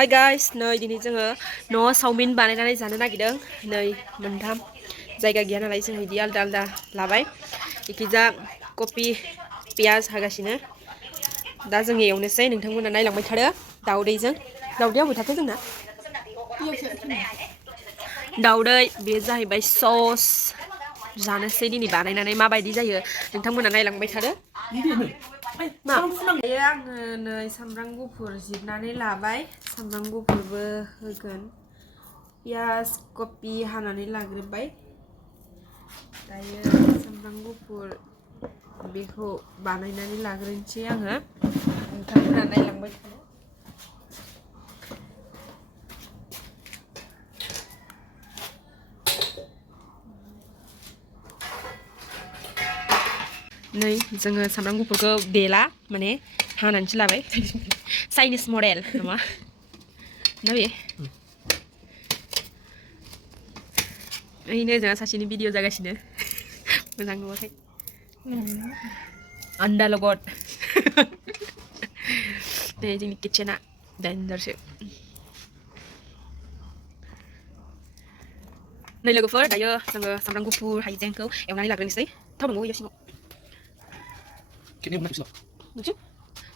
Hi guys, नै दिनै जोङो न'आव चाउमिन बानायनानै जानो नागिरदों। नै मोनथाम जायगा गैया नालाय जों बिदि आलदा आलदा लाबाय। इखिजा कफि पियाज हागासिनो। दा जों एवनोसै नोंथांमोना नायलांबाय थादो दाउदैजों। दाउदैया अबाव थाखो जोंना? दाउदै बे जाहैबाय सस। जानोसै दिनै बानायनानै माबायदि जायो नोंथांमोना नायलांबाय थादो। मा? आङो नै सामब्राम गुफुर जिरनानै लाबाय। सामब्राम गुफुरबो होगोन। पियाज कफि हानानै लाग्रोबाय। दायो सामब्राम गुफुर बेखौ बानायनानै लाग्रोनोसै आङो। नोंथांमोना नायलांबाय थादो। नै जोङो सामब्राम गुफुरखौ देला माने हानानैसो लाबाय। चाइनिस मडेल नामा? ना बे? ओइनो जोंहा सासेनि भिडिअ जागासिनो। मोजां नुवाखै। आन्दा लगट। नै जोंनि किटचेना डेन्जारसो। नै लोगोफोर दायो जोङो सामब्राम गुफुर हाइजेंखौ एवनानै लाग्रोनोसै। थाव दंबावो इयाव सिङाव।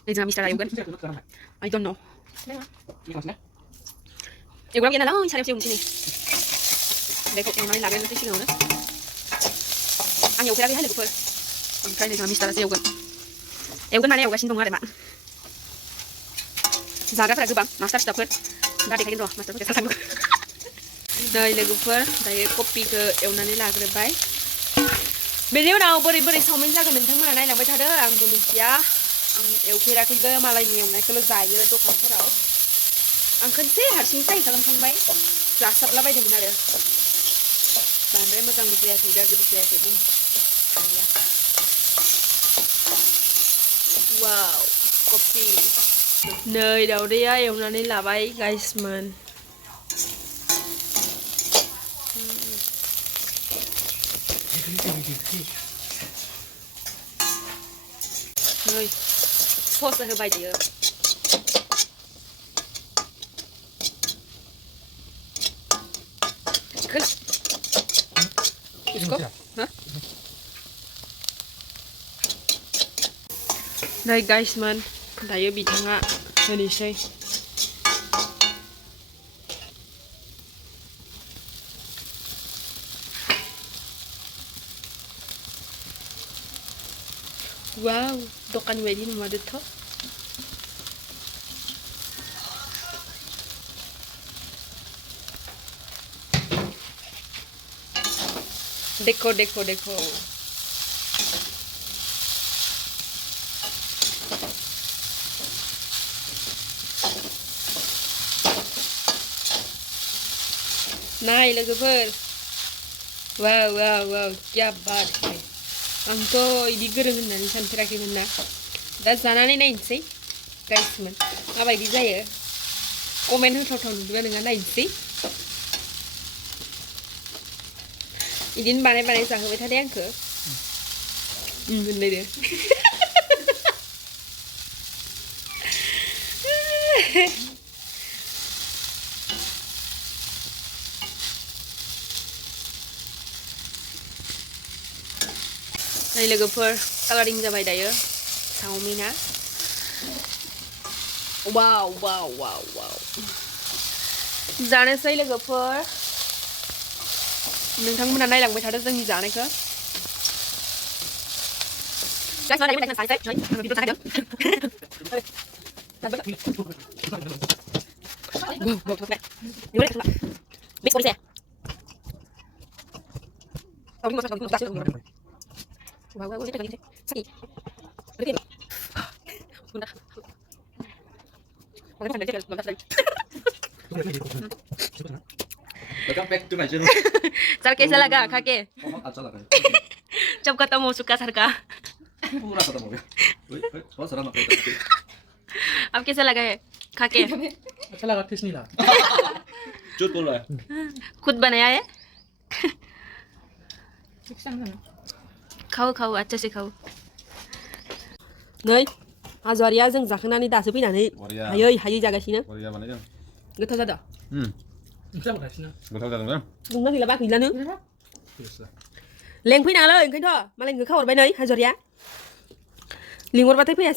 नै जोंहा मिस्टारा एवगोन। I don't know. एवग्रा गैया नालाय सारायावसो एवनोसै नै। बेखौ एवनानै लाग्रोनोसै सिगाङावनो। आं एवफेराखैहाय लोगोफोर। ओमफ्राय नै जोंहा मिस्टारासो एवगोन। एवगोन माने एवगासिनो दं आरो मा। जाग्राफोरा गोबां मास्टार स्टाफफोर। दा देखायगोन र' मास्टारफोरखौ साथामबो। नै लोगोफोर दायो कफिखौ एवनानै लाग्रोबाय। बेनि उनाव बोरै बोरै चाउमिन जागोन नोंथांमोना नायलांबाय थादो। आंबो मिथिया। आं एवफेराखैबो मालायनि एवनायखौल' जायो दखानफोराव। आं खनसे हारसिं ट्राइ खालामखांबाय। जासाबलाबायदोंमोन आरो। बांद्राय मोजांबो जायाखै गाज्रिबो जायाखै गैया। वाव कफि। नै दाउदैया एवनानै लाबाय गाइसमोन। नै सस होबाय दायो। इसको हाँ नै गाइसमोन दायो बिथाङा होनोसै। वाव दखान बायदि नुमारदोथ'। देखो देखो देखो। नाय लोगोफोर। वाव वाव वाव क्या बात है। आंथ' इदि गोरों होननानै सानफेराखैमोन ना। दा जानानै नायनोसै गाइसमोन माबायदि जायो। कमेन्ट होथावथाव नुदोंना नङा नायनोसै। इदिनो बानाय बानाय जाहोबाय थादे आंखो। होनलायदो। नै लोगोफोर कालारिं जाबाय दायो चाउमिना। वाव वाव वाव वाव। जानोसै लोगोफोर। नोंथांमोना नायलांबाय थादो जोंनि जानायखौ। Welcome back to my channel. चल कैसा लगा खा के? बहुत अच्छा लगा है। जब खत्म हो चुका सर का। पूरा खत्म हो गया। बहुत सारा मत अब कैसा लगा है खा के? अच्छा लगा टेस्ट नहीं लगा। झूठ बोल रहा है। खुद बनाया है? खाओ खाओ अच्छे से खाओ। नै हाज'वारिया जों जाखांनानै दासो फैनानै हायै हायै जागासिनो। बढ़िया बनेगा। gotow ra đó. Sao mà xin Một thau ra rồi đó. Đúng đó thì là ba kỳ là nữa. Yes. Lên phía nào lên khánh thọ mà lên người khâu ở bên đấy hay rồi á. Liên quan vào tới phía là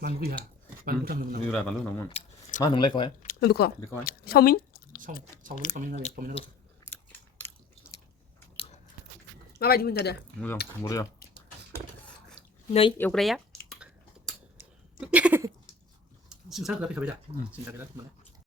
Bạn vui hả? Bạn cũng trong Như là bạn lúc nào mà. Má nung lấy coi. được không? Để coi. Sau mình sau lúc comment ra comment được. mà bay đi mình ra đây. Mua rồi, mua đi. Này, yêu cái đấy á. Xin xác là phải bây giờ. Xin xác cái đó.